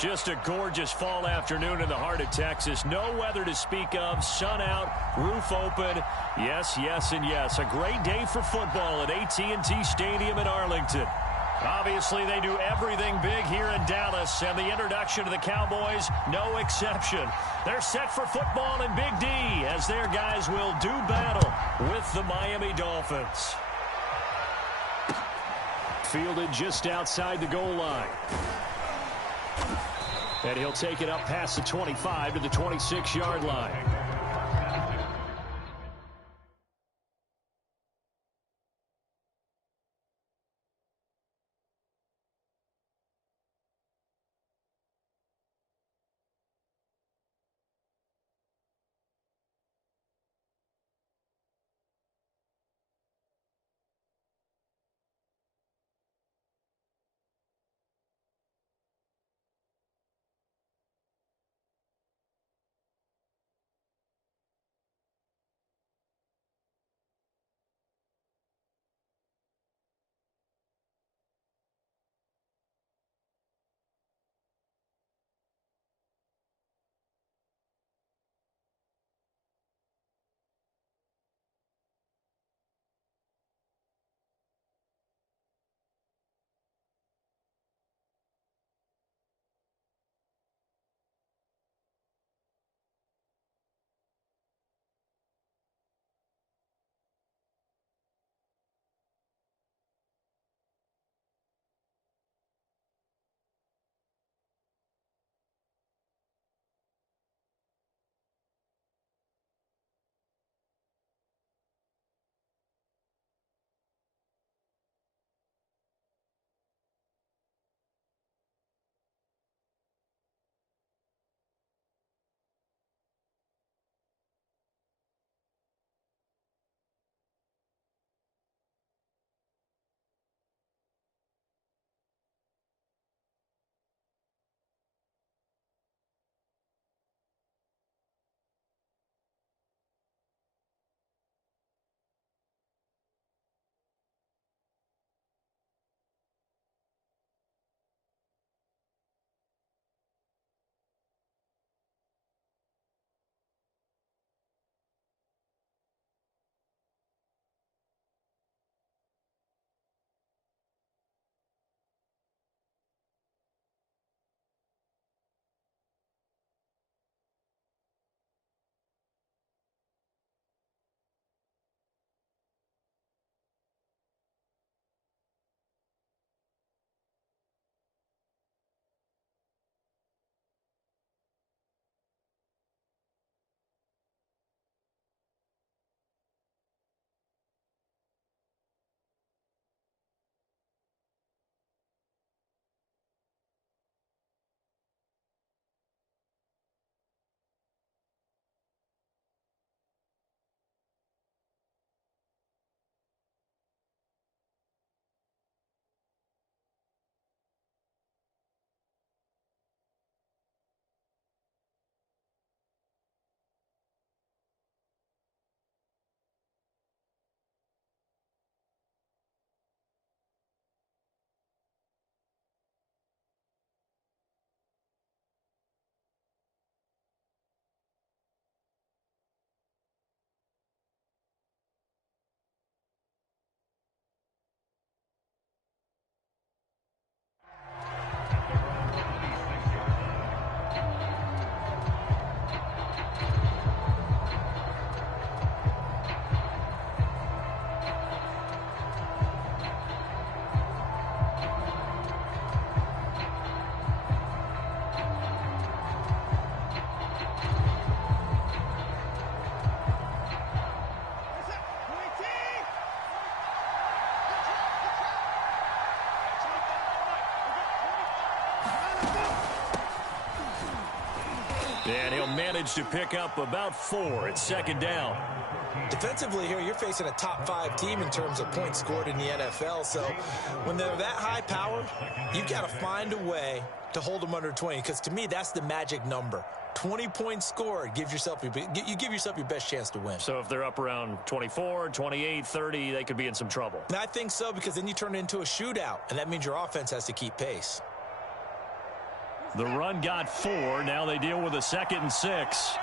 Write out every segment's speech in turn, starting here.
Just a gorgeous fall afternoon in the heart of Texas. No weather to speak of. Sun out, roof open. Yes, yes, and yes. A great day for football at AT&T Stadium in Arlington. Obviously, they do everything big here in Dallas, and the introduction to the Cowboys, no exception. They're set for football in Big D as their guys will do battle with the Miami Dolphins. Fielded just outside the goal line. And he'll take it up past the 25 to the 26-yard line. And he'll manage to pick up about 4 at second down. Defensively here, you're facing a top-5 team in terms of points scored in the NFL. So when they're that high-powered, you've got to find a way to hold them under 20. Because to me, that's the magic number. 20 points scored, you give yourself your best chance to win. So if they're up around 24, 28, 30, they could be in some trouble. And I think so, because then you turn it into a shootout, and that means your offense has to keep pace. The run got 4. Now they deal with a 2nd and 6.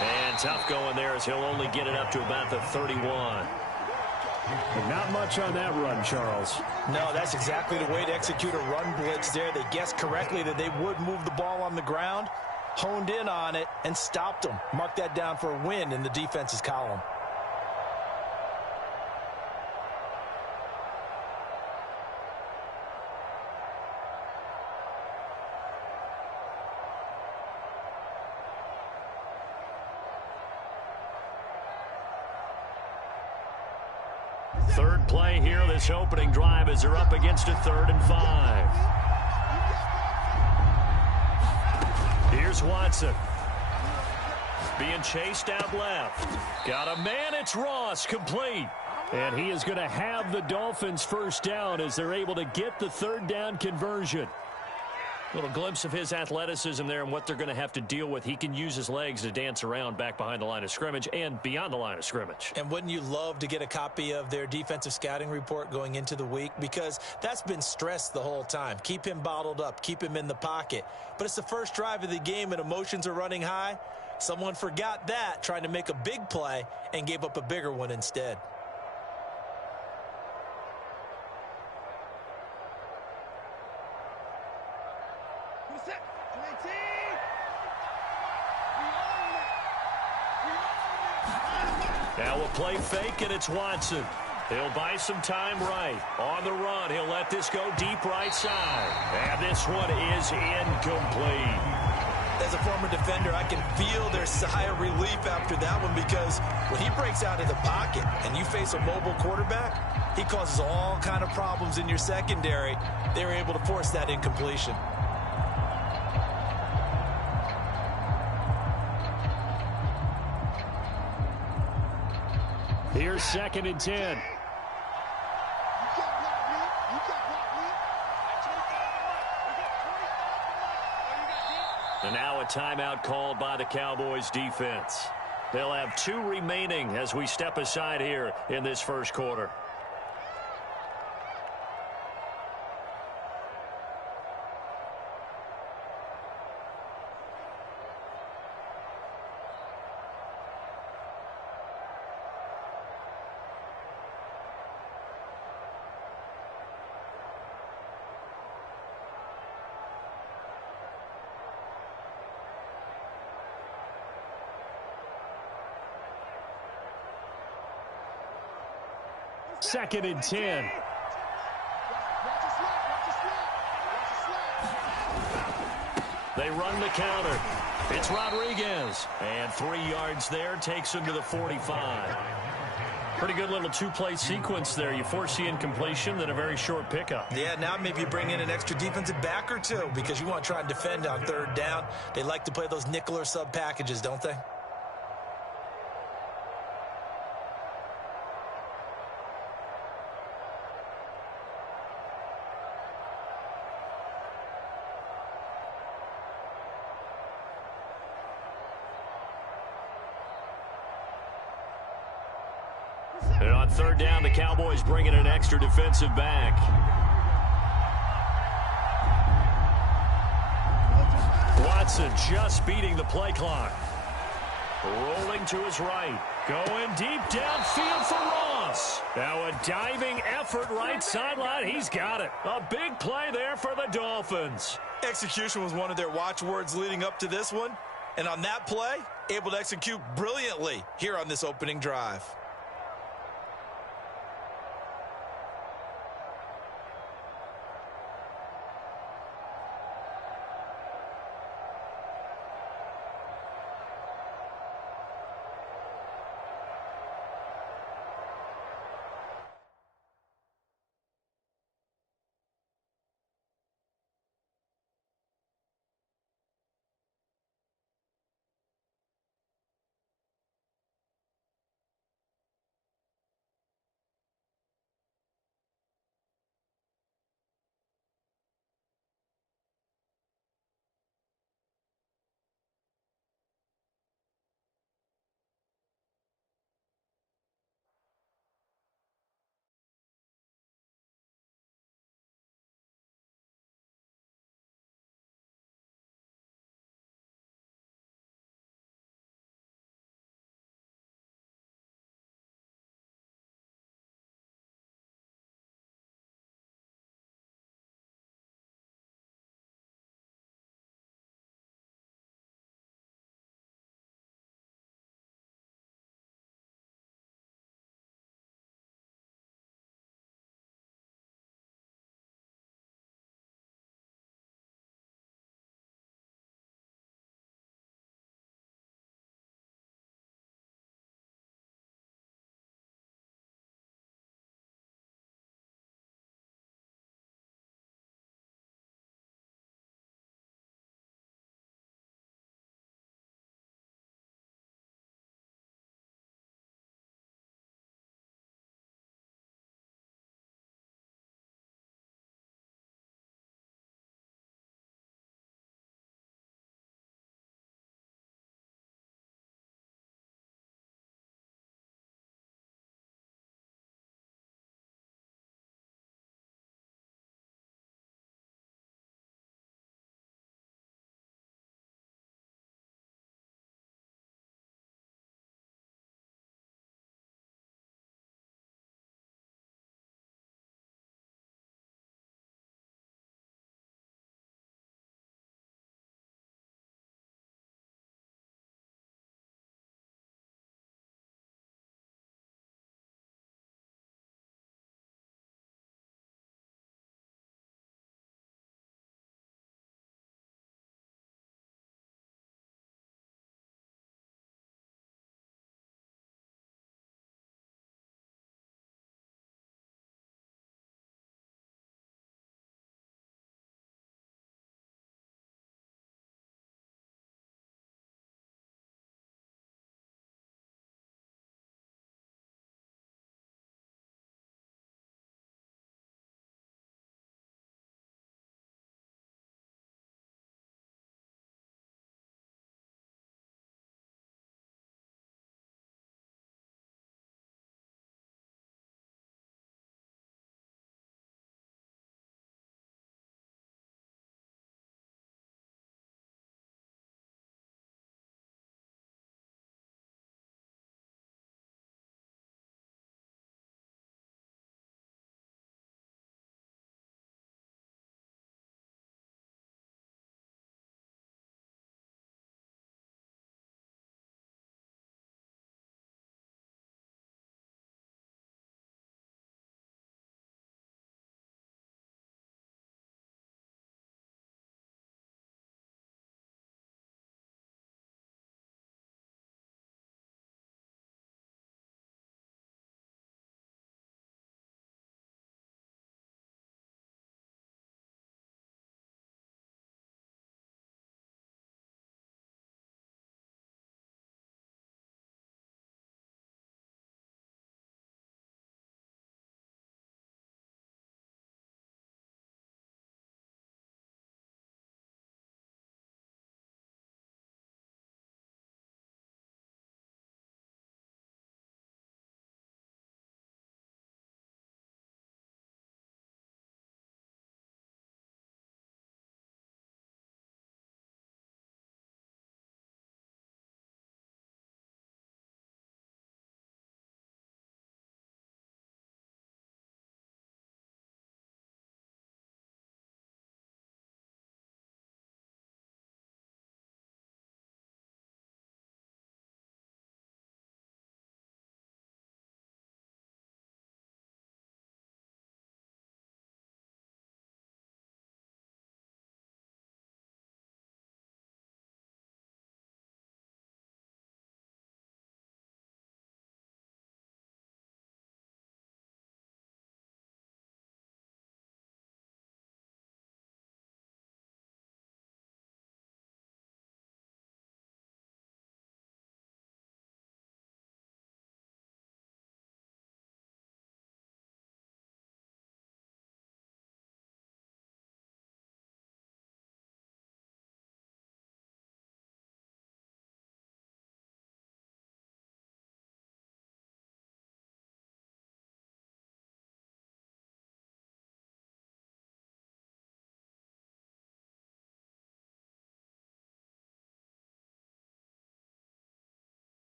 And tough going there as he'll only get it up to about the 31. But not much on that run, Charles. No, that's exactly the way to execute a run blitz there. They guessed correctly that they would move the ball on the ground, honed in on it, and stopped them. Mark that down for a win in the defense's column. Third play here, this opening drive, as they're up against a 3rd and 5. Here's Watson. Being chased out left. Got a man, it's Ross, complete. And he is going to have the Dolphins first down as they're able to get the 3rd down conversion. Little glimpse of his athleticism there and what they're going to have to deal with. He can use his legs to dance around back behind the line of scrimmage and beyond the line of scrimmage. And wouldn't you love to get a copy of their defensive scouting report going into the week? Because that's been stressed the whole time. Keep him bottled up. Keep him in the pocket. But it's the first drive of the game and emotions are running high. Someone forgot that, trying to make a big play, and gave up a bigger one instead. Now we'll play fake, and it's Watson. He'll buy some time right. On the run, he'll let this go deep right side. And this one is incomplete. As a former defender, I can feel their sigh of relief after that one, because when he breaks out of the pocket and you face a mobile quarterback, he causes all kind of problems in your secondary. They were able to force that incompletion. Here's 2nd and 10. And now a timeout called by the Cowboys defense. They'll have 2 remaining as we step aside here in this first quarter. Second and 10. They run the counter. It's Rodriguez. And 3 yards there takes him to the 45. Pretty good little 2-play sequence there. You force the incompletion, then a very short pickup. Yeah, now maybe you bring in an extra defensive back or 2 because you want to try and defend on 3rd down. They like to play those nickel or sub packages, don't they? And on 3rd down, the Cowboys bring in an extra defensive back. Watson just beating the play clock. Rolling to his right. Going deep downfield for Ross. Now a diving effort right sideline. He's got it. A big play there for the Dolphins. Execution was one of their watchwords leading up to this one. And on that play, able to execute brilliantly here on this opening drive.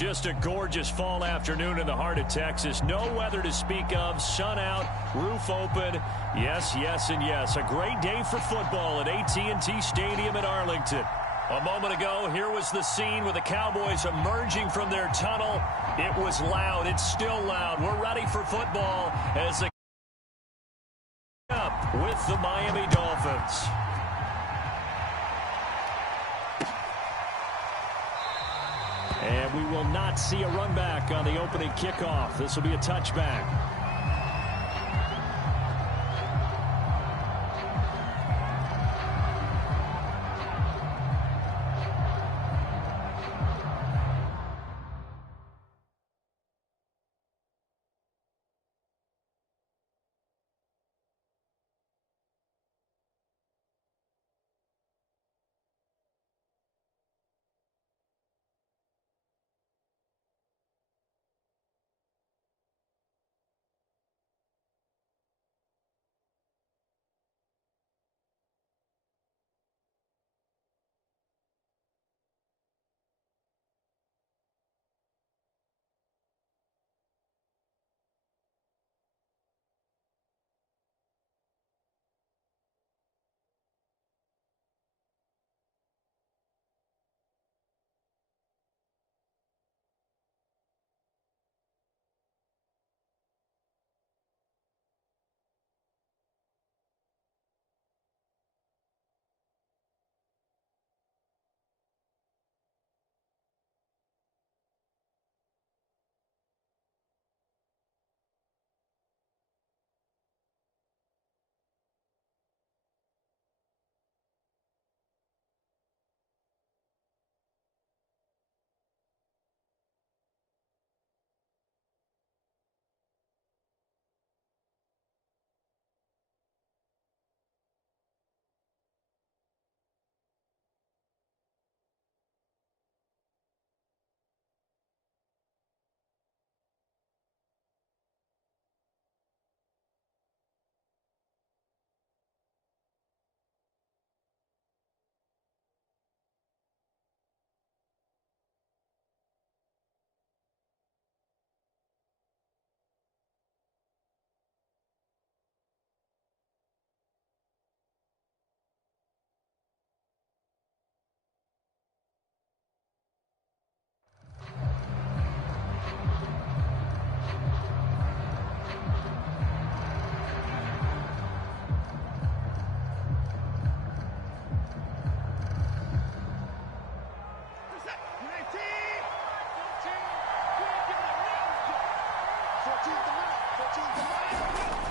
Just a gorgeous fall afternoon in the heart of Texas. No weather to speak of. Sun out, roof open. Yes, yes, and yes. A great day for football at AT&T Stadium in Arlington. A moment ago, here was the scene with the Cowboys emerging from their tunnel. It was loud. It's still loud. We're ready for football as they up with the Miami Dolphins. And we will not see a run back on the opening kickoff. This will be a touchback.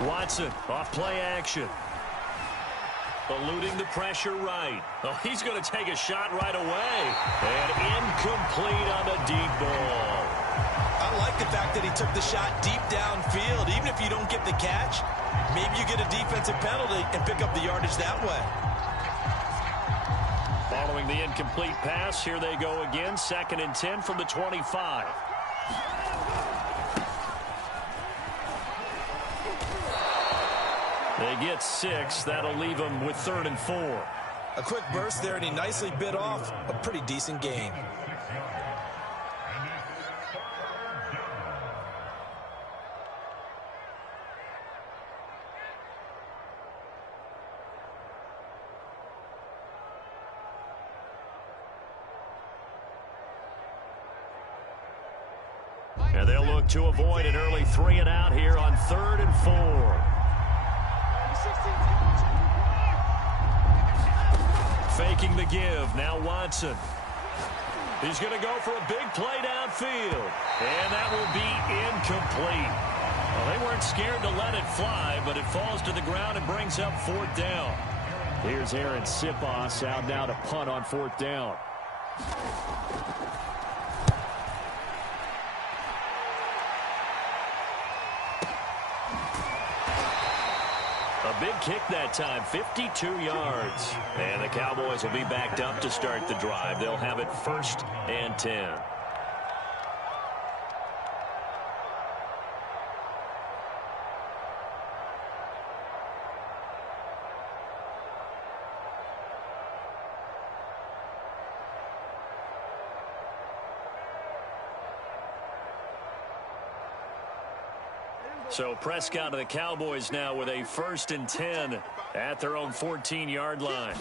Watson off play action. Eluding the pressure right. Oh, he's going to take a shot right away. And incomplete on the deep ball. I like the fact that he took the shot deep downfield. Even if you don't get the catch, maybe you get a defensive penalty and pick up the yardage that way. Following the incomplete pass, here they go again. 2nd and 10 from the 25. They get 6. That'll leave them with 3rd and 4. A quick burst there, and he nicely bit off a pretty decent gain. And they'll look to avoid an early 3 and out here on 3rd and 4. Faking the give. Now Watson. He's going to go for a big play downfield. And that will be incomplete. Well, they weren't scared to let it fly, but it falls to the ground and brings up 4th down. Here's Aaron Sipos out now to punt on 4th down. A big kick that time, 52 yards. And the Cowboys will be backed up to start the drive. They'll have it 1st and 10. So Prescott and the Cowboys now with a 1st and 10 at their own 14-yard line.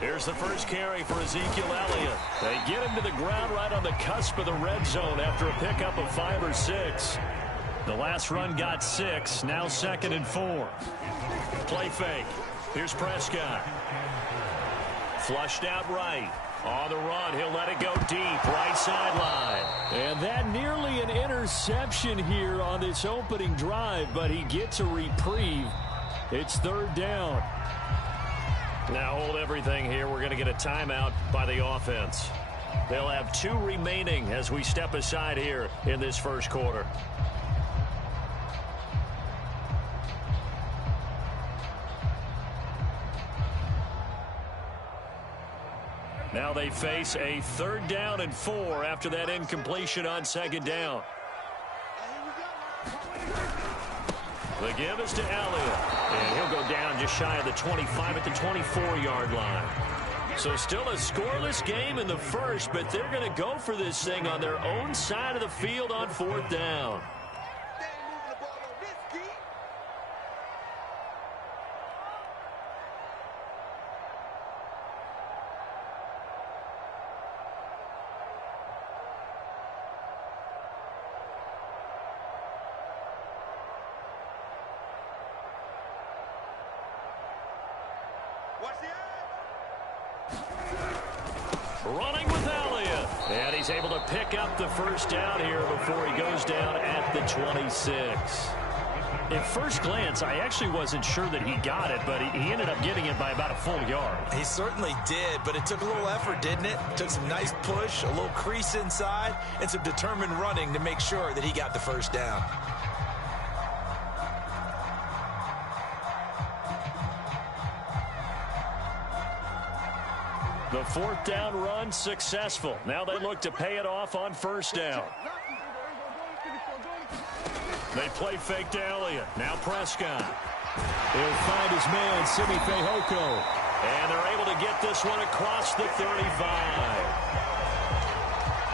Here's the first carry for Ezekiel Elliott. They get him to the ground right on the cusp of the red zone after a pickup of 5 or 6. The last run got 6. Now 2nd and 4. Play fake. Here's Prescott. Flushed out right. On the run, he'll let it go deep, right sideline. And that nearly an interception here on this opening drive, but he gets a reprieve. It's 3rd down. Now hold everything here. We're going to get a timeout by the offense. They'll have 2 remaining as we step aside here in this first quarter. Now they face a 3rd down and 4 after that incompletion on 2nd down. The give is to Elliott. And he'll go down just shy of the 25 at the 24-yard line. So still a scoreless game in the first, but they're going to go for this thing on their own side of the field on 4th down. Running with Elliott. And he's able to pick up the 1st down here before he goes down at the 26. At first glance, I actually wasn't sure that he got it, but he ended up getting it by about a full yard. He certainly did, but it took a little effort, didn't it? Took some nice push, a little crease inside, and some determined running to make sure that he got the 1st down. The 4th down run successful. Now they look to pay it off on 1st down. They play fake to Elliott. Now Prescott. He'll find his man, Simi Fehoko. And they're able to get this one across the 35.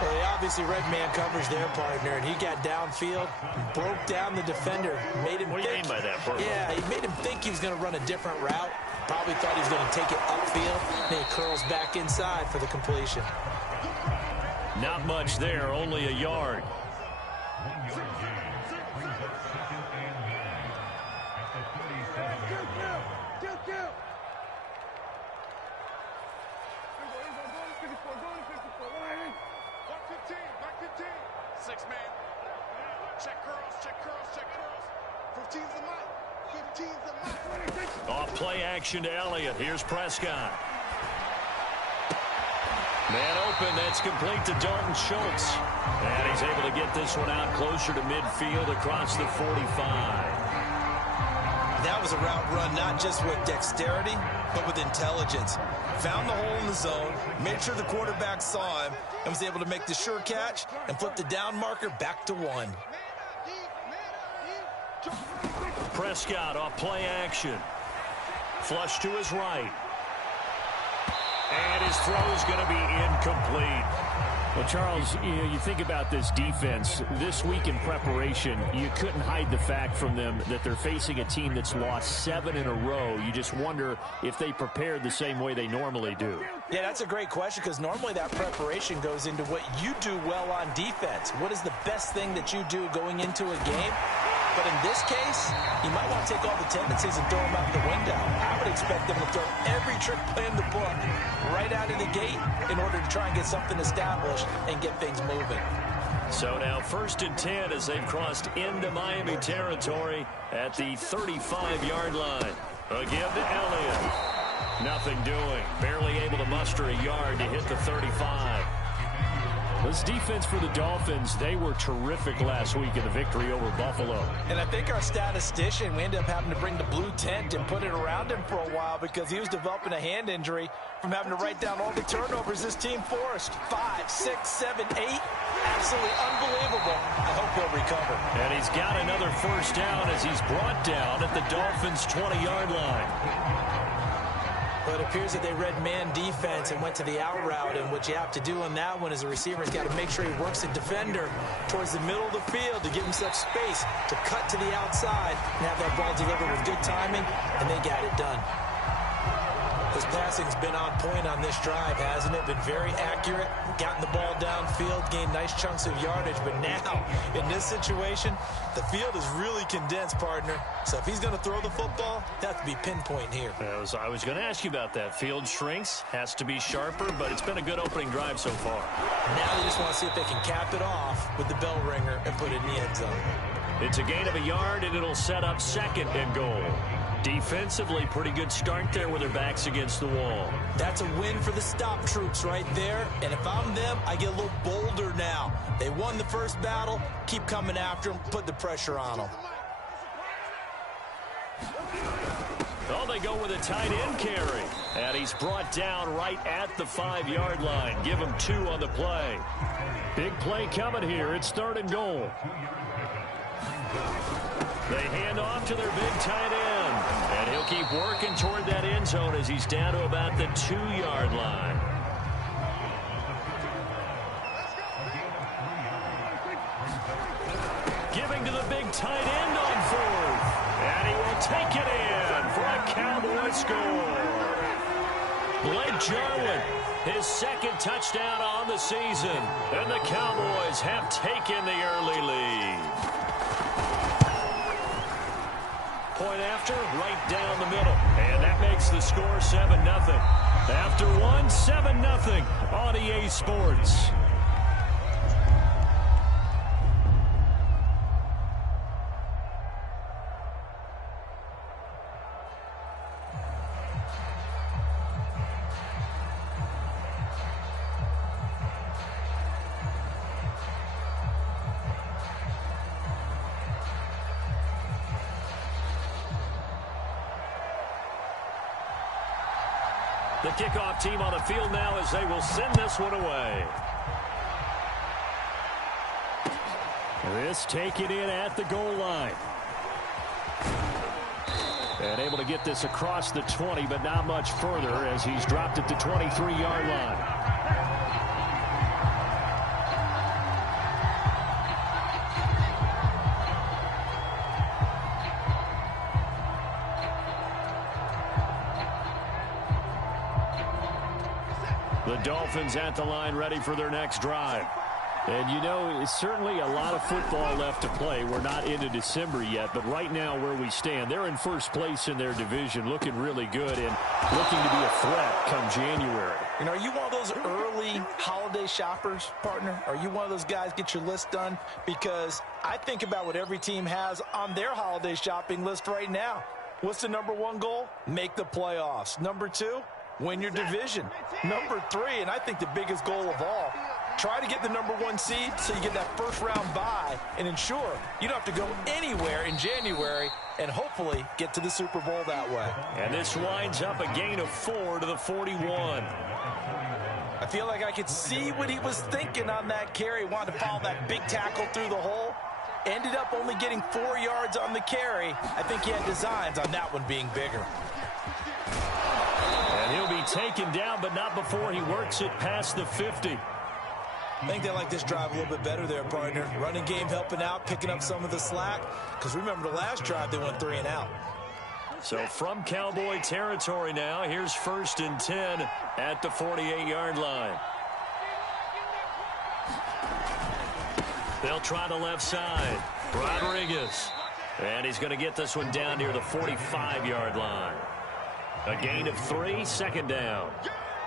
Well, they obviously red man covers their partner, and he got downfield, broke down the defender, made him What do you mean by that, Burbo? Yeah, he made him think he was going to run a different route. Probably thought he was going to take it upfield. Then he curls back inside for the completion. Not much there, only a yard. Off play action to Elliott. Here's Prescott. Man open. That's complete to Dalton Schultz. And he's able to get this one out closer to midfield across the 45. That was a route run not just with dexterity, but with intelligence. Found the hole in the zone, made sure the quarterback saw him, and was able to make the sure catch and flip the down marker back to 1. Prescott off play action. Flush to his right. And his throw is going to be incomplete. Well, Charles, you think about this defense. This week in preparation, you couldn't hide the fact from them that they're facing a team that's lost 7 in a row. You just wonder if they prepared the same way they normally do. Yeah, that's a great question, because normally that preparation goes into what you do well on defense. What is the best thing that you do going into a game? But in this case, you might want to take all the tendencies and throw them out the window. I would expect them to throw every trick play in the book right out of the gate in order to try and get something established and get things moving. So now 1st and 10 as they've crossed into Miami territory at the 35-yard line. A give to Elliott. Nothing doing. Barely able to muster a yard to hit the 35. This defense for the Dolphins, they were terrific last week in the victory over Buffalo. And I think our statistician, we ended up having to bring the blue tent and put it around him for a while because he was developing a hand injury from having to write down all the turnovers this team forced. 5, 6, 7, 8. Absolutely unbelievable. I hope he'll recover. And he's got another 1st down as he's brought down at the Dolphins' 20-yard line. Well, it appears that they read man defense and went to the out route, and what you have to do on that one is the receiver's got to make sure he works the defender towards the middle of the field to give himself space to cut to the outside and have that ball delivered with good timing, and they got it done. This passing's been on point on this drive, hasn't it? Been very accurate, gotten the ball downfield, gained nice chunks of yardage, but now, in this situation, the field is really condensed, partner. So if he's going to throw the football, that has to be pinpoint here. I was going to ask you about that. Field shrinks, has to be sharper, but it's been a good opening drive so far. Now they just want to see if they can cap it off with the bell ringer and put it in the end zone. It's a gain of a yard, and it'll set up 2nd and goal. Defensively, pretty good start there with their backs against the wall. That's a win for the stop troops right there. And if I'm them, I get a little bolder now. They won the first battle. Keep coming after them. Put the pressure on them. Oh, they go with a tight end carry. And he's brought down right at the 5-yard line. Give him 2 on the play. Big play coming here. It's 3rd and goal. They hand off to their big tight end. And he'll keep working toward that end zone as he's down to about the 2-yard line. Giving to the big tight end on 4th. And he will take it in for a Cowboy score. Blake Jarwin, his 2nd touchdown on the season. And the Cowboys have taken the early lead. Point after, right down the middle. And that makes the score 7-0. After 1, 7-0 on EA Sports. The kickoff team on the field now as they will send this one away. This taken in at the goal line. And able to get this across the 20, but not much further as he's dropped at the 23-yard line. The Dolphins at the line ready for their next drive. And, you know, it's certainly a lot of football left to play. We're not into December yet, but right now where we stand, they're in first place in their division, looking really good and looking to be a threat come January. You know, are you one of those early holiday shoppers, partner? Are you one of those guys get your list done? Because I think about what every team has on their holiday shopping list right now. What's the #1 goal? Make the playoffs. #2, win your division. #3, and I think the biggest goal of all, try to get the #1 seed so you get that first-round bye and ensure you don't have to go anywhere in January and hopefully get to the Super Bowl that way. And this winds up a gain of 4 to the 41. I feel like I could see what he was thinking on that carry. Wanted to follow that big tackle through the hole. Ended up only getting 4 yards on the carry. I think he had designs on that one being bigger. And he'll be taken down, but not before he works it past the 50. I think they like this drive a little bit better there, partner. Running game helping out, picking up some of the slack. Because remember the last drive, they went 3 and out. So from Cowboy territory now, here's 1st and 10 at the 48-yard line. They'll try the left side. Rodriguez. And he's going to get this one down near the 45-yard line. A gain of 3, 2nd down.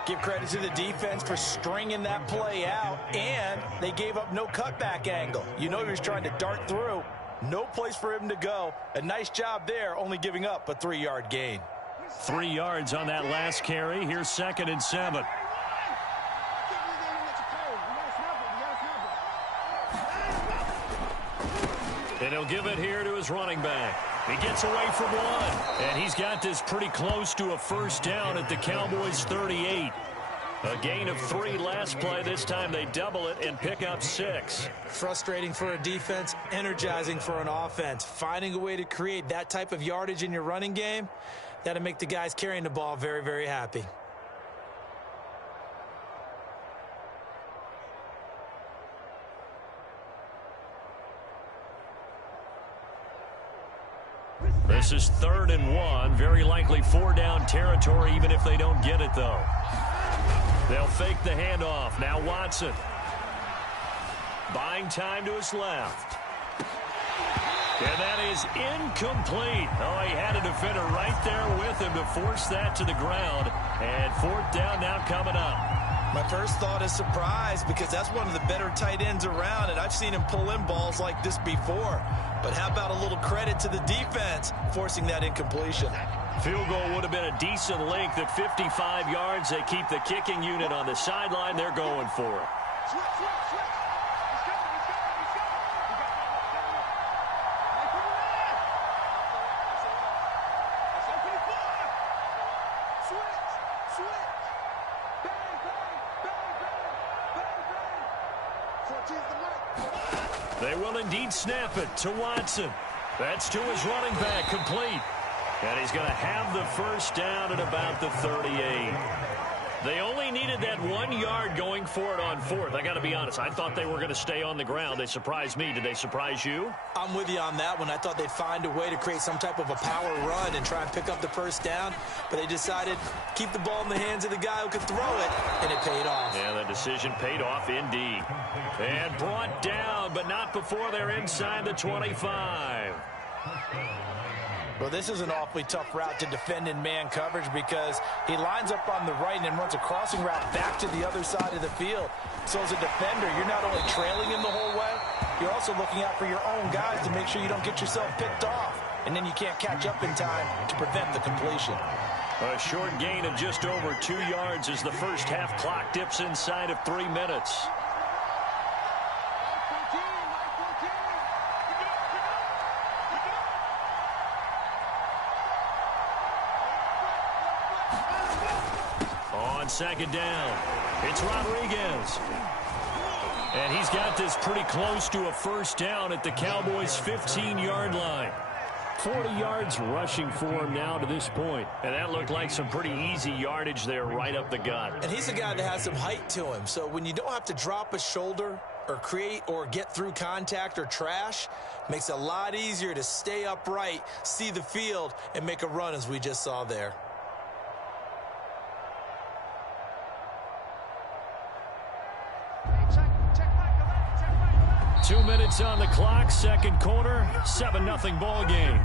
Give credit to the defense for stringing that play out, and they gave up no cutback angle. You know he was trying to dart through. No place for him to go. A nice job there, only giving up a 3-yard gain. 3 yards on that last carry. Here's 2nd and 7. And he'll give it here to his running back. He gets away from one, and he's got this pretty close to a first down at the Cowboys' 38. A gain of 3 last play. This time they double it and pick up 6. Frustrating for a defense, energizing for an offense. Finding a way to create that type of yardage in your running game, That'll make the guys carrying the ball very, very happy. This is 3rd and 1. Very likely 4 down territory, even if they don't get it, though. They'll fake the handoff. Now Watson. Buying time to his left. And that is incomplete. Oh, he had a defender right there with him to force that to the ground. And 4th down now coming up. My first thought is surprise, because that's one of the better tight ends around, and I've seen him pull in balls like this before. But how about a little credit to the defense forcing that incompletion? Field goal would have been a decent length at 55 yards. They keep the kicking unit on the sideline. They're going for it. They will indeed snap it to Watson. That's to his running back, complete. And he's going to have the first down at about the 38. They only needed that 1 yard going for it on 4th. I got to be honest, I thought they were going to stay on the ground. They surprised me. Did they surprise you? I'm with you on that one. I thought they'd find a way to create some type of a power run and try and pick up the first down, but they decided keep the ball in the hands of the guy who could throw it, and it paid off. Yeah, the decision paid off indeed. And brought down, but not before they're inside the 25. Well, this is an awfully tough route to defend in man coverage, because he lines up on the right and then runs a crossing route back to the other side of the field. So as a defender, you're not only trailing him the whole way, you're also looking out for your own guys to make sure you don't get yourself picked off. And then you can't catch up in time to prevent the completion. A short gain of just over 2 yards as the first half clock dips inside of 3 minutes. On 2nd down, it's Rodriguez. And he's got this pretty close to a first down at the Cowboys' 15-yard line. 40 yards rushing for him now to this point. And that looked like some pretty easy yardage there right up the gut. And he's a guy that has some height to him. So when you don't have to drop a shoulder or create or get through contact or trash, makes it a lot easier to stay upright, see the field, and make a run as we just saw there. 2 minutes on the clock, 2nd quarter, 7-0 ball game.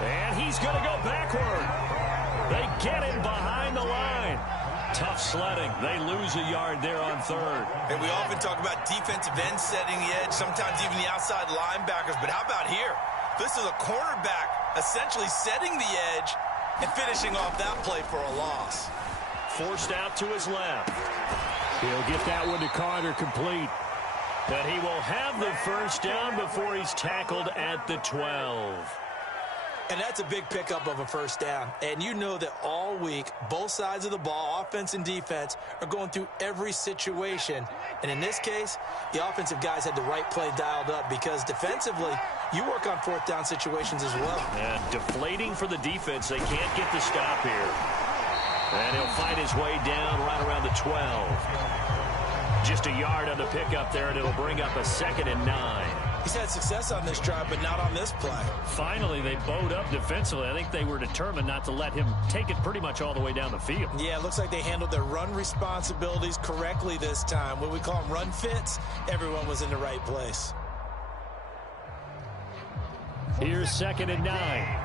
And he's going to go backward. They get him behind the line. Tough sledding. They lose a yard there on 3rd. And we often talk about defensive ends setting the edge, sometimes even the outside linebackers. But how about here? This is a cornerback essentially setting the edge and finishing off that play for a loss. Forced out to his left. He'll get that one to Carter, complete. But he will have the first down before he's tackled at the 12. And that's a big pickup of a first down. And you know that all week, both sides of the ball, offense and defense, are going through every situation. And in this case, the offensive guys had the right play dialed up, because defensively, you work on 4th down situations as well. And deflating for the defense. They can't get the stop here. And he'll fight his way down right around the 12. Just a yard on the pickup there, and it'll bring up a 2nd and 9. He's had success on this drive, but not on this play. Finally, they bowed up defensively. I think they were determined not to let him take it pretty much all the way down the field. Yeah, it looks like they handled their run responsibilities correctly this time. What we call them run fits, everyone was in the right place. Here's 2nd and 9.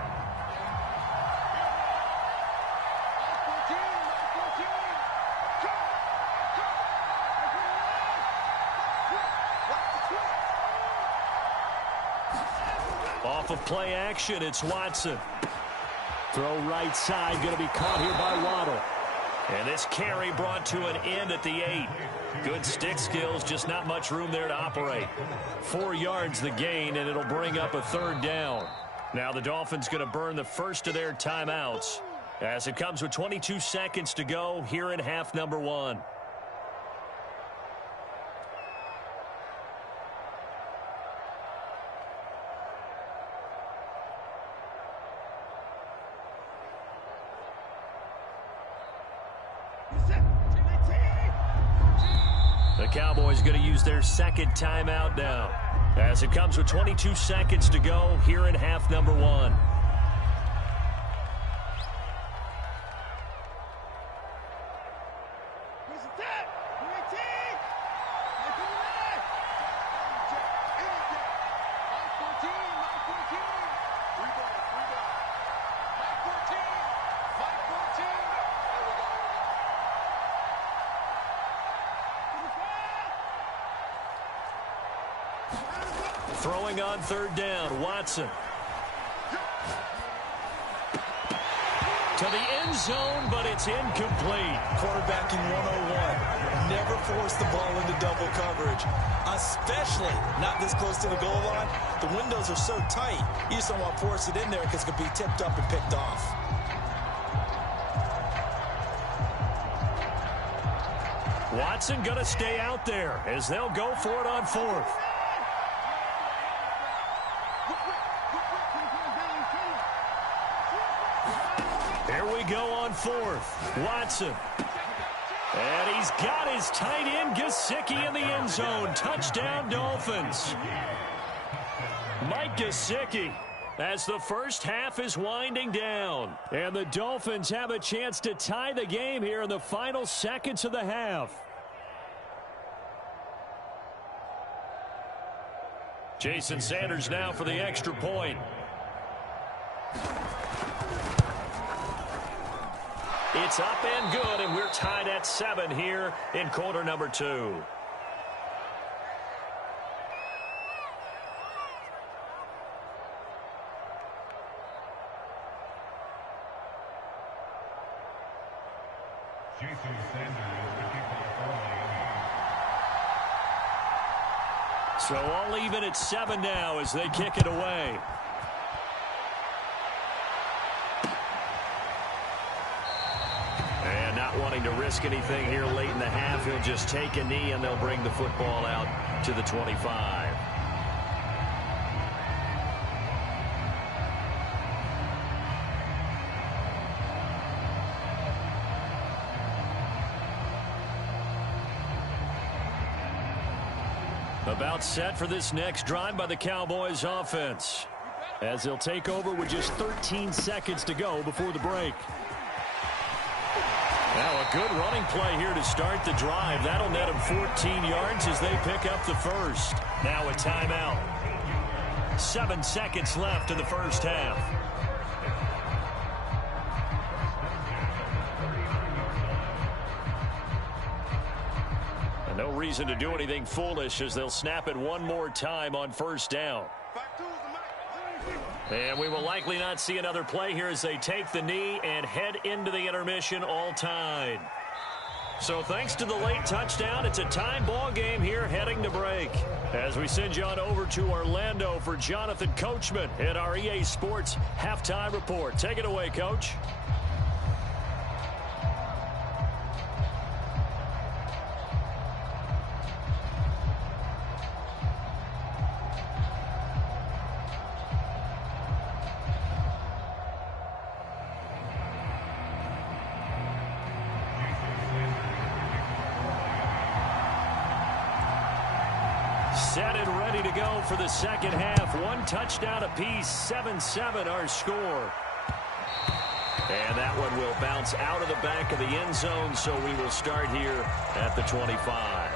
Off of play action, it's Watson. Throw right side, going to be caught here by Waddle. And this carry brought to an end at the 8. Good stick skills, just not much room there to operate. 4 yards the gain, and it'll bring up a 3rd down. Now the Dolphins going to burn the first of their timeouts as it comes with 22 seconds to go here in half number 1. The Cowboys going to use their 2nd timeout now as it comes with 22 seconds to go here in half number 1. Throwing on 3rd down, Watson. To the end zone, but it's incomplete. Quarterbacking 101. Never force the ball into double coverage, especially not this close to the goal line. The windows are so tight, you just don't want to force it in there because it could be tipped up and picked off. Watson going to stay out there as they'll go for it on 4th. Here we go on 4th. Watson. And he's got his tight end, Gesicki, in the end zone. Touchdown, Dolphins. Mike Gesicki, as the first half is winding down. And the Dolphins have a chance to tie the game here in the final seconds of the half. Jason Sanders now for the extra point. It's up and good, and we're tied at 7 here in quarter number 2. So all even at 7 now as they kick it away. And not wanting to risk anything here late in the half, he'll just take a knee and they'll bring the football out to the 25. About set for this next drive by the Cowboys offense, as they'll take over with just 13 seconds to go before the break. Now a good running play here to start the drive. That'll net them 14 yards as they pick up the first. Now a timeout. 7 seconds left in the first half. No reason to do anything foolish as they'll snap it one more time on first down. And we will likely not see another play here as they take the knee and head into the intermission all tied. So thanks to the late touchdown, it's a tie ball game here heading to break. As we send you on over to Orlando for Jonathan Coachman at our EA Sports Halftime Report. Take it away, Coach. Set and ready to go for the second half. One touchdown apiece, 7-7 our score. And that one will bounce out of the back of the end zone, so we will start here at the 25.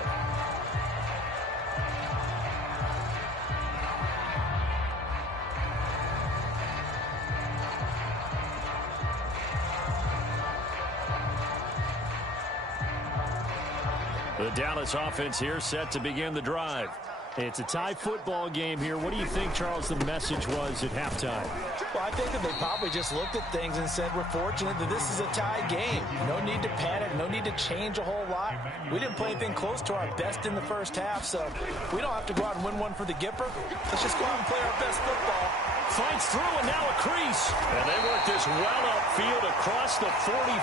The Dallas offense here set to begin the drive. It's a tie football game here. What do you think, Charles, the message was at halftime? Well, I think that they probably just looked at things and said, we're fortunate that this is a tie game. No need to panic. No need to change a whole lot. We didn't play anything close to our best in the first half, so we don't have to go out and win one for the Gipper. Let's just go out and play our best football. Fights through, and now a crease. And they work this well upfield across the 45.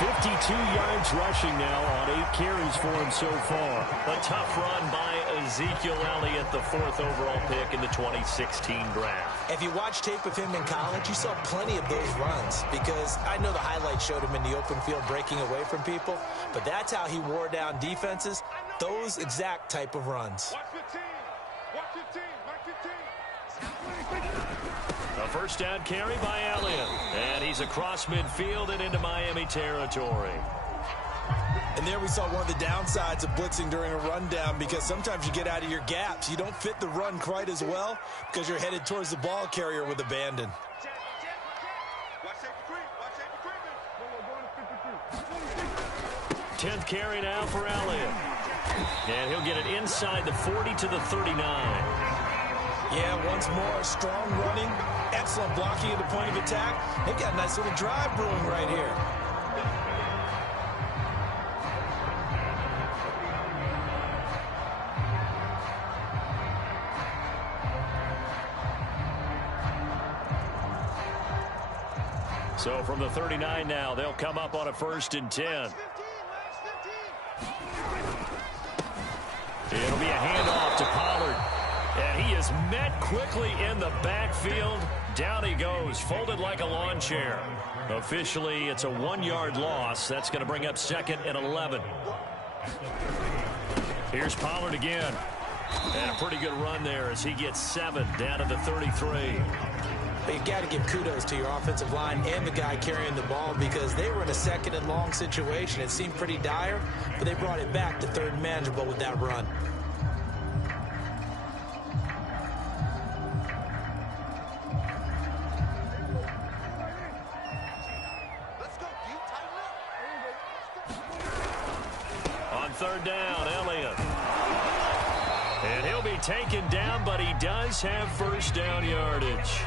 52 yards rushing now on 8 carries for him so far. A tough run by Ezekiel Elliott, the 4th overall pick in the 2016 draft. If you watch tape of him in college, you saw plenty of those runs because I know the highlights showed him in the open field breaking away from people, but that's how he wore down defenses, those exact type of runs. Watch your team. Watch your team. Watch your team. A first down carry by Elliott. And he's across midfield and into Miami territory. And there we saw one of the downsides of blitzing during a rundown because sometimes you get out of your gaps. You don't fit the run quite as well because you're headed towards the ball carrier with abandon. Watch safe recruitment. 10th carry now for Elliott. And he'll get it inside the 40 to the 39. Yeah, once more, strong running, excellent blocking at the point of attack. They've got a nice little drive brewing right here. So from the 39 now, they'll come up on a 1st and 10. It'll be a handoff to Pollard. And he is met quickly in the backfield. Down he goes, folded like a lawn chair. Officially, it's a 1-yard loss. That's going to bring up 2nd and 11. Here's Pollard again. And a pretty good run there as he gets 7 down to the 33. But you got to give kudos to your offensive line and the guy carrying the ball because they were in a 2nd and long situation. It seemed pretty dire, but they brought it back to 3rd and manageable with that run. On 3rd down, Elliott. And he'll be taken down, but he does have 1st down yardage.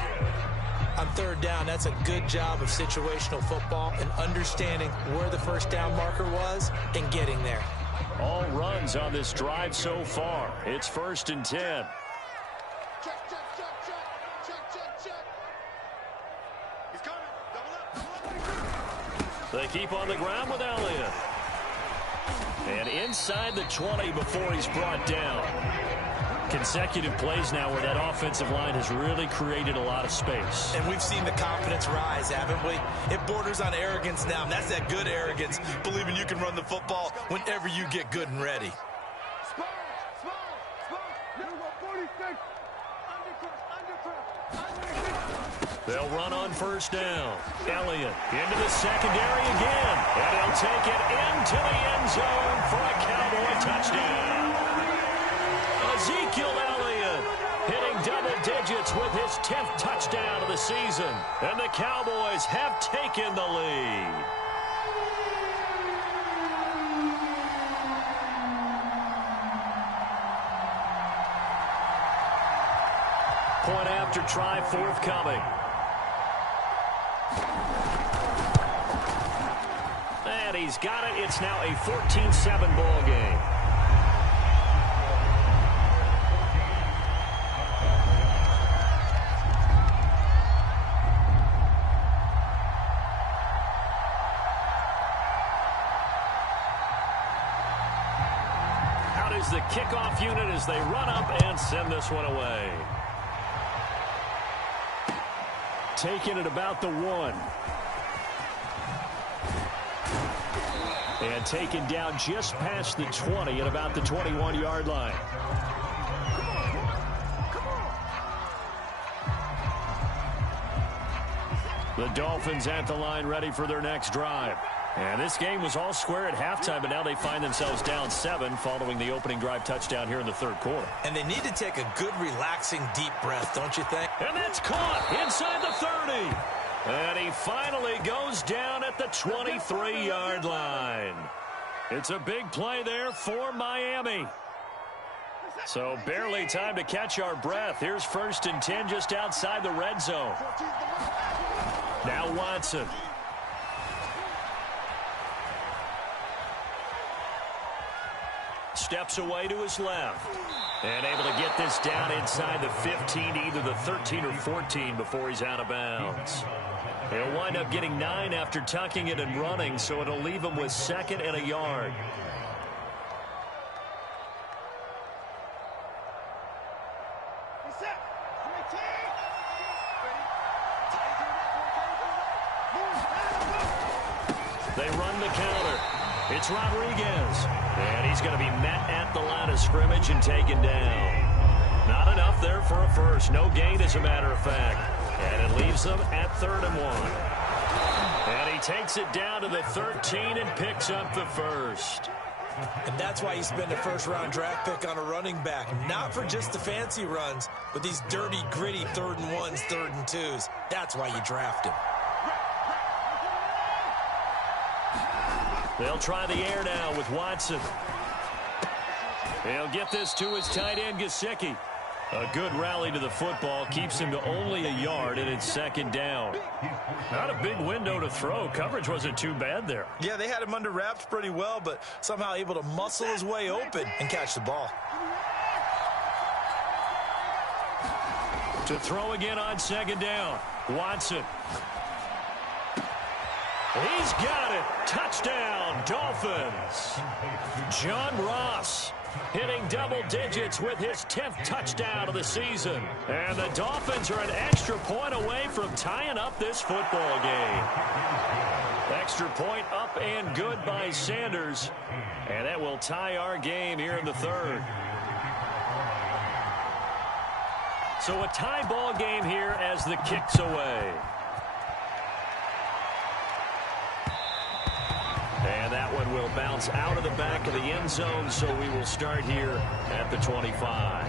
On 3rd down, that's a good job of situational football and understanding where the 1st down marker was and getting there. All runs on this drive so far. It's 1st and 10. Check, check, check, check. Check, check, check. He's coming. Double up. They keep on the ground with Elliott. And inside the 20 before he's brought down. Consecutive plays now where that offensive line has really created a lot of space. And we've seen the confidence rise, haven't we? It borders on arrogance now, and that's that good arrogance, believing you can run the football whenever you get good and ready. They'll run on 1st down. Elliott into the secondary again. And he'll take it into the end zone for a Cowboy touchdown. Ezekiel Elliott hitting double digits with his 10th touchdown of the season. And the Cowboys have taken the lead. Point after try forthcoming. And he's got it. It's now a 14-7 ball game. Out is the kickoff unit as they run up and send this one away. Taken at about the 1. And taken down just past the 20 at about the 21-yard line. The Dolphins at the line ready for their next drive. And this game was all square at halftime, but now they find themselves down 7 following the opening drive touchdown here in the 3rd quarter. And they need to take a good, relaxing, deep breath, don't you think? And that's caught inside the 30. And he finally goes down at the 23-yard line. It's a big play there for Miami. So barely time to catch our breath. Here's 1st and 10 just outside the red zone. Now Watson. Steps away to his left. And able to get this down inside the 15, either the 13 or 14 before he's out of bounds. He'll wind up getting 9 after tucking it and running, so it'll leave him with 2nd and a yard. They run the counter. It's Rodriguez. And he's going to be met at the line of scrimmage and taken down. Not enough there for a first. No gain, as a matter of fact. And it leaves them at 3rd and 1. And he takes it down to the 13 and picks up the first. And that's why you spend a first-round draft pick on a running back. Not for just the fancy runs, but these dirty, gritty 3rd and 1s, 3rd and 2s. That's why you draft him. They'll try the air now with Watson. He'll get this to his tight end, Gesicki. A good rally to the football keeps him to only a yard, and it's 2nd down. Not a big window to throw. Coverage wasn't too bad there. Yeah, they had him under wraps pretty well, but somehow able to muscle his way open and catch the ball. To throw again on 2nd down. Watson. He's got it. Touchdown, Dolphins. John Ross hitting double digits with his 10th touchdown of the season. And the Dolphins are an extra point away from tying up this football game. Extra point up and good by Sanders. And that will tie our game here in the 3rd. So a tie ball game here as the kick's away. And that one will bounce out of the back of the end zone, so we will start here at the 25.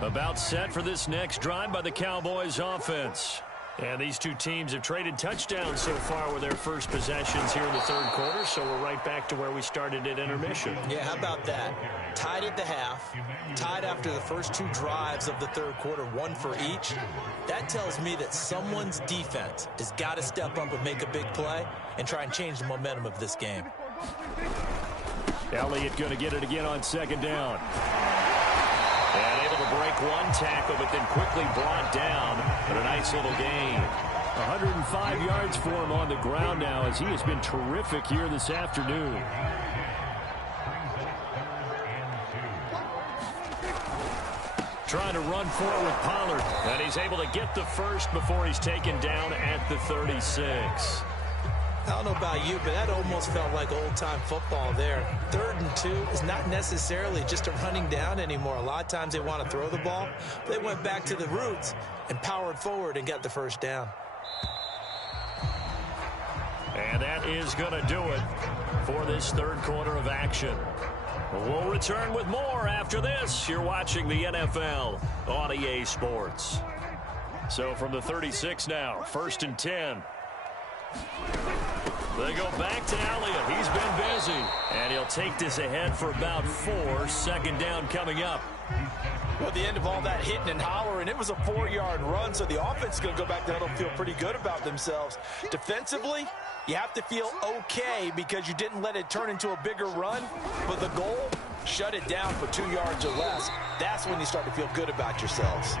About set for this next drive by the Cowboys offense. And these two teams have traded touchdowns so far with their first possessions here in the 3rd quarter, so we're right back to where we started at intermission. Yeah, how about that? Tied at the half, tied after the first 2 drives of the 3rd quarter, 1 for each. That tells me that someone's defense has got to step up and make a big play and try and change the momentum of this game. Elliott going to get it again on 2nd down. And able to break 1 tackle, but then quickly brought down. But a nice little gain. 105 yards for him on the ground now, as he has been terrific here this afternoon. Trying to run forward with Pollard. And he's able to get the first before he's taken down at the 36. I don't know about you, but that almost felt like old-time football there. 3rd and 2 is not necessarily just a running down anymore. A lot of times they want to throw the ball. They went back to the roots and powered forward and got the first down. And that is going to do it for this 3rd quarter of action. We'll return with more after this. You're watching the NFL on EA Sports. So from the 36 now, 1st and 10. They go back to Elliott. He's been busy. And he'll take this ahead for about 4. 2nd down coming up. Well, at the end of all that hitting and hollering, it was a 4-yard run, so the offense is going to go back there and feel pretty good about themselves. Defensively, you have to feel okay because you didn't let it turn into a bigger run. But the goal, shut it down for 2 yards or less. That's when you start to feel good about yourselves.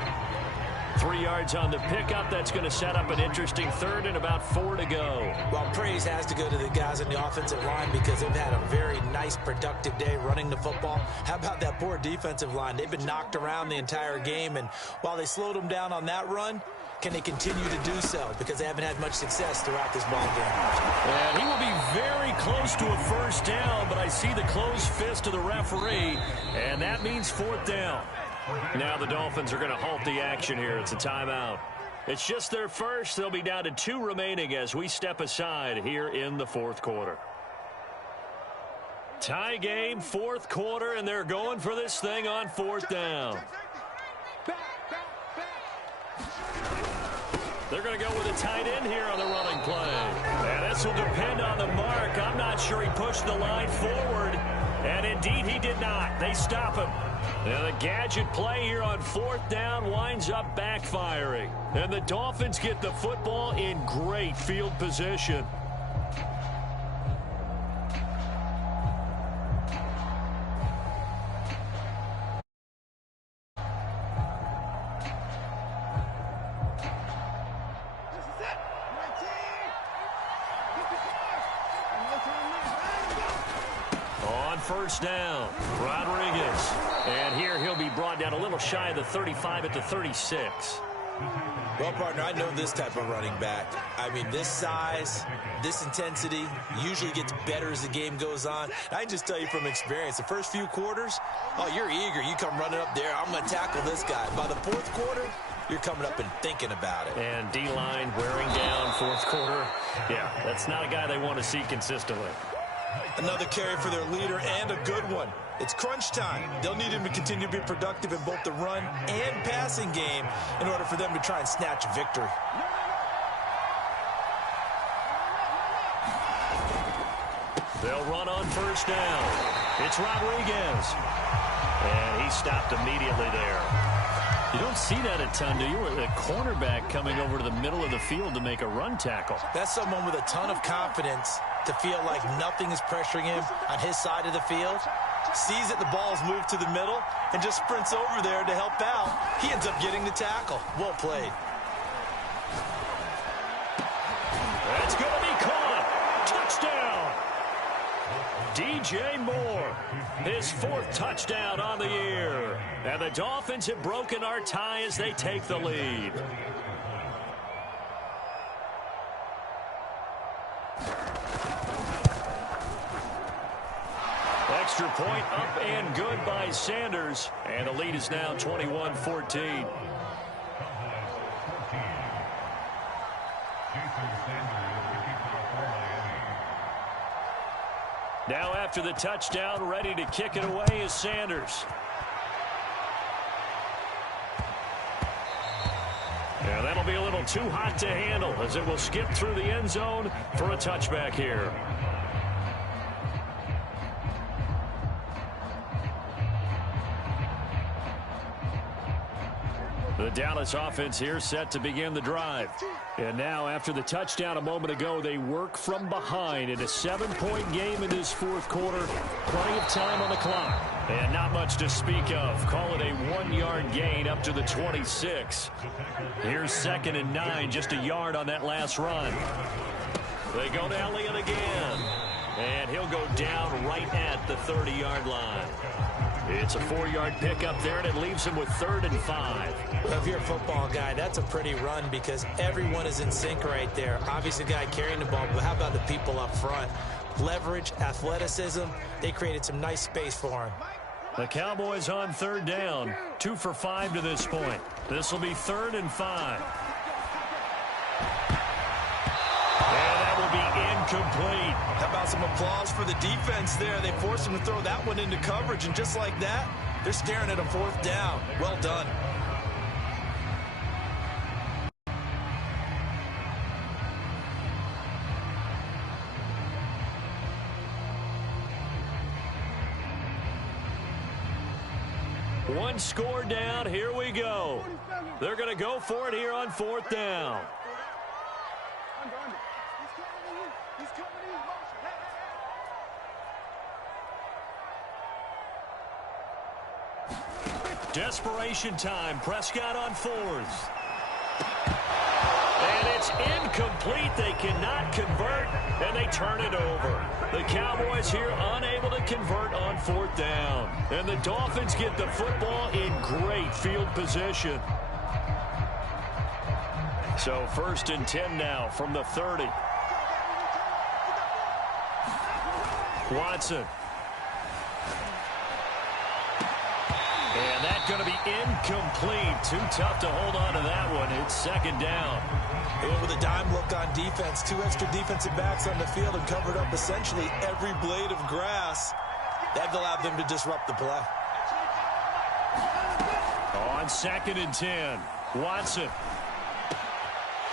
3 yards on the pickup. That's going to set up an interesting 3rd and about 4 to go. Well, praise has to go to the guys on the offensive line because they've had a very nice, productive day running the football. How about that poor defensive line? They've been knocked around the entire game, and while they slowed them down on that run, can they continue to do so? Because they haven't had much success throughout this ball game. And he will be very close to a first down, but I see the closed fist of the referee, and that means 4th down. Now the Dolphins are going to halt the action here. It's a timeout. It's just their first. They'll be down to 2 remaining as we step aside here in the 4th quarter. Tie game, 4th quarter, and they're going for this thing on 4th down. They're going to go with a tight end here on the running play. And this This will depend on the mark. I'm not sure he pushed the line forward. And indeed, he did not. They stop him. And the gadget play here on 4th down winds up backfiring. And the Dolphins get the football in great field position. First down, Rodriguez. And here he'll be brought down a little shy of the 35 at the 36. Well, partner, I know this type of running back. I mean, this size, this intensity usually gets better as the game goes on. I can just tell you from experience, the first few quarters, oh, you're eager. You come running up there, I'm going to tackle this guy. By the 4th quarter, you're coming up and thinking about it. And D-line wearing down 4th quarter. Yeah, that's not a guy they want to see consistently. Another carry for their leader, and a good one. It's crunch time. They'll need him to continue to be productive in both the run and passing game in order for them to try and snatch a victory. They'll run on first down. It's Rodriguez. And he stopped immediately there. You don't see that a ton, do you? A cornerback coming over to the middle of the field to make a run tackle. That's someone with a ton of confidence to feel like nothing is pressuring him on his side of the field. Sees that the ball's moved to the middle and just sprints over there to help out. He ends up getting the tackle. Well played. That's going to be caught. Touchdown. DJ Moore, his 4th touchdown on the year. And the Dolphins have broken our tie as they take the lead. Extra point up and good by Sanders. And the lead is now 21-14. Now after the touchdown, ready to kick it away is Sanders. And that'll be a little too hot to handle as it will skip through the end zone for a touchback here. The Dallas offense here set to begin the drive. And now after the touchdown a moment ago, they work from behind in a 7-point game in this 4th quarter. Plenty of time on the clock. And not much to speak of. Call it a 1-yard gain up to the 26. Here's 2nd and 9, just a yard on that last run. They go to Elliott again. And he'll go down right at the 30-yard line. It's a 4-yard pickup there, and it leaves him with 3rd and 5. Well, if you're a football guy, that's a pretty run because everyone is in sync right there. Obviously, the guy carrying the ball, but how about the people up front? Leverage, athleticism, they created some nice space for him. The Cowboys on 3rd down, 2 for 5 to this point. This will be 3rd and 5. And that will be incomplete. How about some applause for the defense there? They forced him to throw that one into coverage, and just like that, they're staring at a 4th down. Well done. One score down. Here we go. They're going to go for it here on 4th down. Desperation time. Prescott on 4th. And it's incomplete. They cannot convert, and they turn it over. The Cowboys here unable to convert on 4th down. And the Dolphins get the football in great field position. So 1st and 10 now from the 30. Watson. And that's going to be incomplete. Too tough to hold on to that one. It's 2nd down. And with a dime look on defense, 2 extra defensive backs on the field and covered up essentially every blade of grass. That allowed them to disrupt the play. On 2nd and 10, Watson.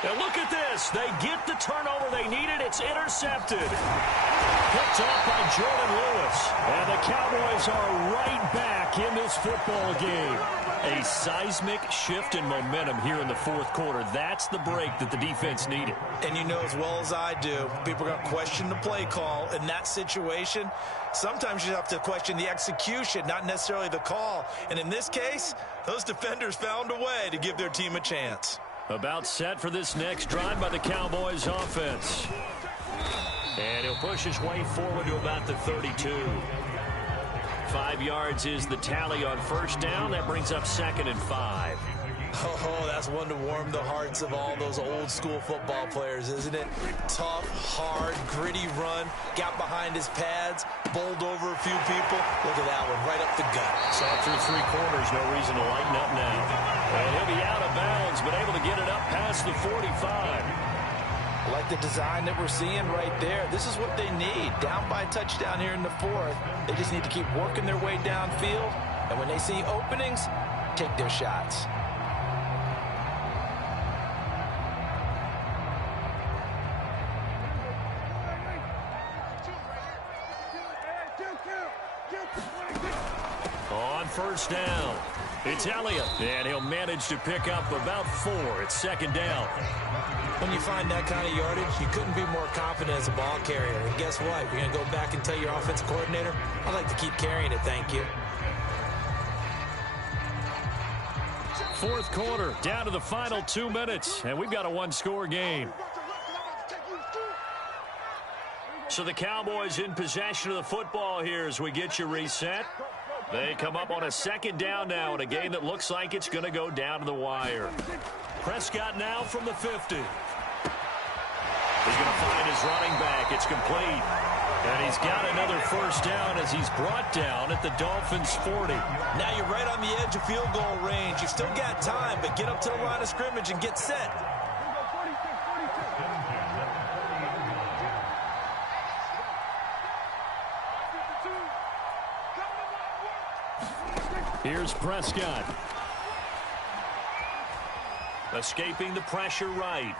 And look at this. They get the turnover they needed. It's intercepted. Picked off by Jordan Lewis. And the Cowboys are right back in this football game. A seismic shift in momentum here in the fourth quarter. That's the break that the defense needed. And you know as well as I do, people are going to question the play call in that situation. Sometimes you have to question the execution, not necessarily the call. And in this case, those defenders found a way to give their team a chance. About set for this next drive by the Cowboys offense. And he'll push his way forward to about the 32. 5 yards is the tally on first down. That brings up 2nd and 5. Oh, that's one to warm the hearts of all those old school football players, isn't it? Tough, hard, gritty run. Got behind his pads, bowled over a few people. Look at that one, right up the gut. Saw it through 3 quarters, no reason to lighten up now. And he'll be out of bounds, but able to get it up past the 45. Like the design that we're seeing right there. This is what they need. Down by a touchdown here in the 4th. They just need to keep working their way downfield. And when they see openings, take their shots. On first down, it's Elliott. And he'll manage to pick up about 4. It's 2nd down. When you find that kind of yardage, you couldn't be more confident as a ball carrier. And guess what? You're going to go back and tell your offensive coordinator, I'd like to keep carrying it, thank you. Fourth quarter, down to the final 2 minutes, and we've got a 1-score game. So the Cowboys in possession of the football here as we get you reset. They come up on a 2nd down now in a game that looks like it's going to go down to the wire. Prescott now from the 50. He's going to find his running back. It's complete. And he's got another first down as he's brought down at the Dolphins' 40. Now you're right on the edge of field goal range. You've still got time, but get up to the line of scrimmage and get set. Here's Prescott. Escaping the pressure right.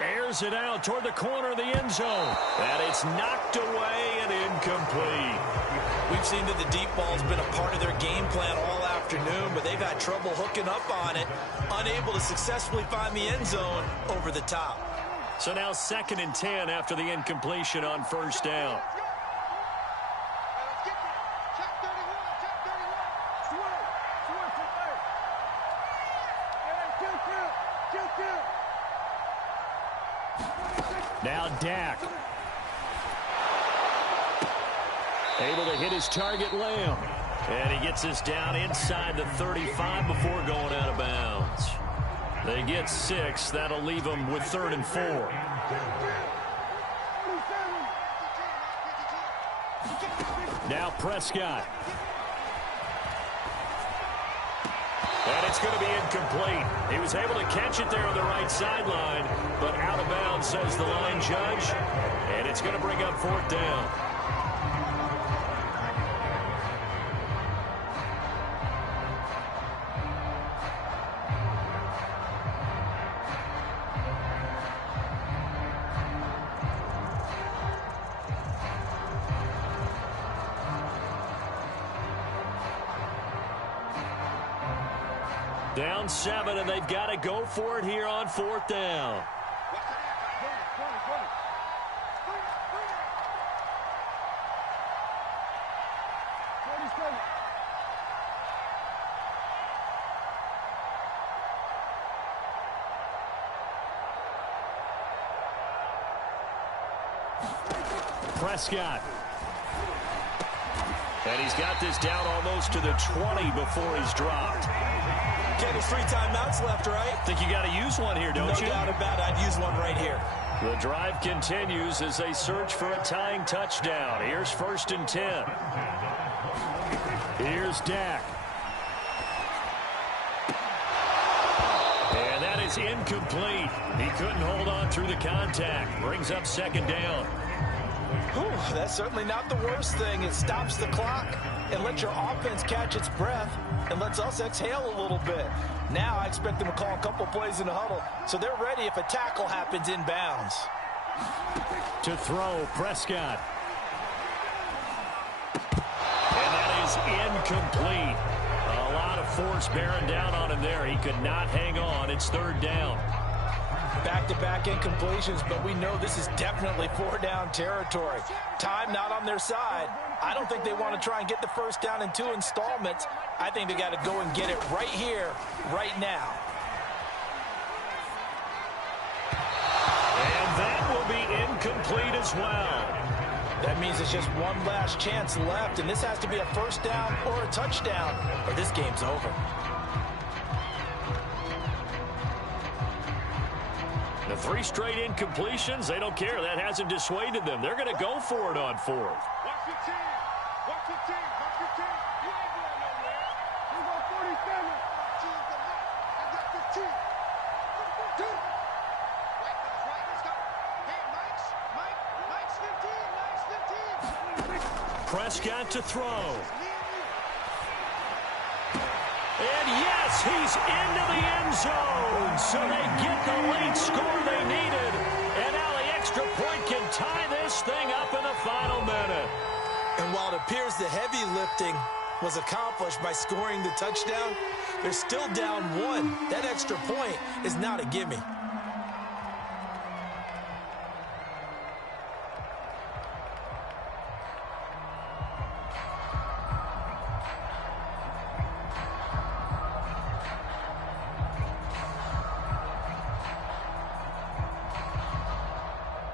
Airs it out toward the corner of the end zone. And it's knocked away and incomplete. We've seen that the deep ball's been a part of their game plan all afternoon, but they've had trouble hooking up on it, unable to successfully find the end zone over the top. So now 2nd and 10 after the incompletion on first down. Now Dak. Able to hit his target, Lamb. And he gets us down inside the 35 before going out of bounds. They get 6. That'll leave them with 3rd and 4. Now Prescott. And it's going to be incomplete. He was able to catch it there on the right sideline, but out of bounds, says the line judge. And it's going to bring up 4th down. Down 7, and they've got to go for it here on 4th down. Prescott. And he's got this down almost to the 20 before he's dropped. Okay, there's 3 timeouts left, right? Think you got to use one here, don't you? No doubt about it. I'd use one right here. The drive continues as they search for a tying touchdown. Here's 1st and 10. Here's Dak. And that is incomplete. He couldn't hold on through the contact. Brings up 2nd down. Whew, that's certainly not the worst thing. It stops the clock and lets your offense catch its breath and lets us exhale a little bit. Now I expect them to call a couple plays in the huddle so they're ready if a tackle happens inbounds. To throw, Prescott. And that is incomplete. A lot of force bearing down on him there. He could not hang on. It's third down. Back-to-back incompletions, but we know this is definitely four-down territory. Time not on their side. I don't think they want to try and get the first down in 2 installments. I think they got to go and get it right here, right now. And that will be incomplete as well. That means it's just one last chance left, and this has to be a first down or a touchdown, or this game's over. The 3 straight incompletions, they don't care. That hasn't dissuaded them. They're going to go for it on 4th. Watch your team. Watch your team. Watch your team. You ain't going nowhere. You go 47. Team the left. I got 15. 2. Right, goes right. Let's go. Hey, Mike's 15. Mike's 15. Prescott to throw. And yes, he's into the end zone. So they get the late score they needed. And now the extra point can tie this thing up in the final minute. And while it appears the heavy lifting was accomplished by scoring the touchdown, they're still down 1. That extra point is not a gimme.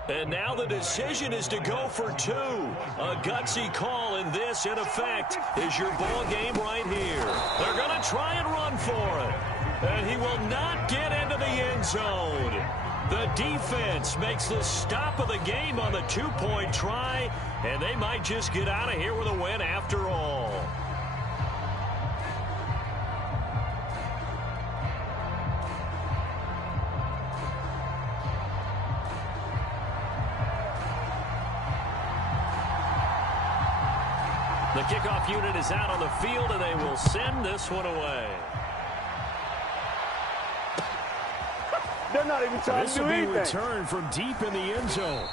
And now the decision is to go for 2. A gutsy call, and this, in effect, is your ball game right here. They're going to try and run for it. And he will not get into the end zone. The defense makes the stop of the game on the 2-point try, and they might just get out of here with a win after all. The kickoff unit is out on the field, and they will send this one away. They're not even trying to do anything. This will be returned from deep in the end zone.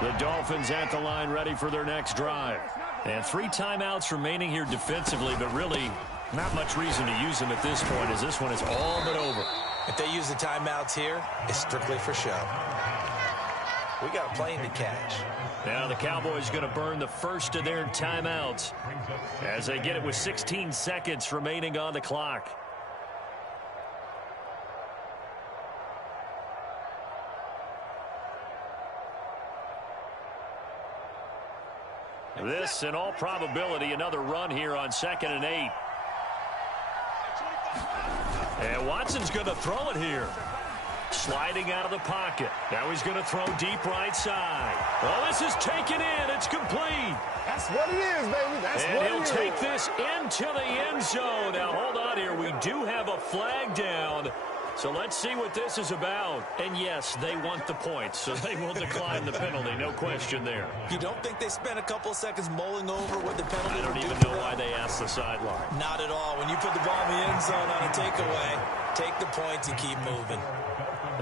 The Dolphins at the line, ready for their next drive. And 3 timeouts remaining here defensively, but really not much reason to use them at this point, as this one is all but over. If they use the timeouts here, it's strictly for show. We got a plane to catch. Now the Cowboys going to burn the first of their timeouts as they get it with 16 seconds remaining on the clock. This, in all probability, another run here on 2nd and 8. And Watson's going to throw it here. Sliding out of the pocket. Now he's going to throw deep right side. Well, this is taken in. It's complete. That's what it is, baby. That's what it is. And he'll take this into the end zone. Now, hold on here. We do have a flag down. So let's see what this is about. And yes, they want the points, so they will decline the penalty. No question there. You don't think they spent a couple of seconds mulling over what the penalty I don't would do even for know them? why they asked the sideline. Not at all. When you put the ball in the end zone on a takeaway, take the points and keep moving.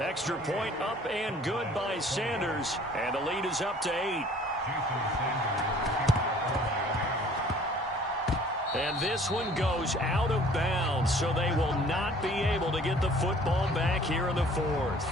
Extra point up and good by Sanders. And the lead is up to 8. And this one goes out of bounds, so they will not be able to get the football back here in the 4th.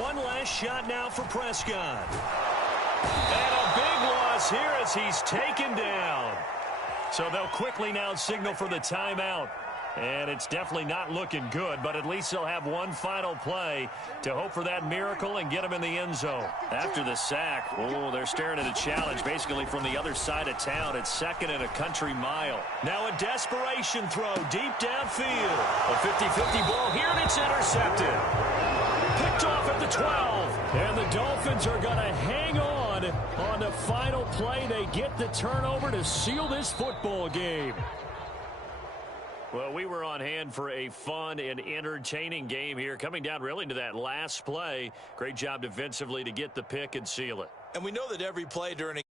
One last shot now for Prescott. And a big loss here as he's taken down. So they'll quickly now signal for the timeout. And it's definitely not looking good, but at least they'll have one final play to hope for that miracle and get them in the end zone. After the sack, they're staring at a challenge basically from the other side of town. It's 2nd and a country mile. Now a desperation throw deep downfield. A 50-50 ball here, and it's intercepted. Picked off at the 12. And the Dolphins are going to hang on the final play. They get the turnover to seal this football game. Well, we were on hand for a fun and entertaining game here. Coming down really to that last play. Great job defensively to get the pick and seal it. And we know that every play during a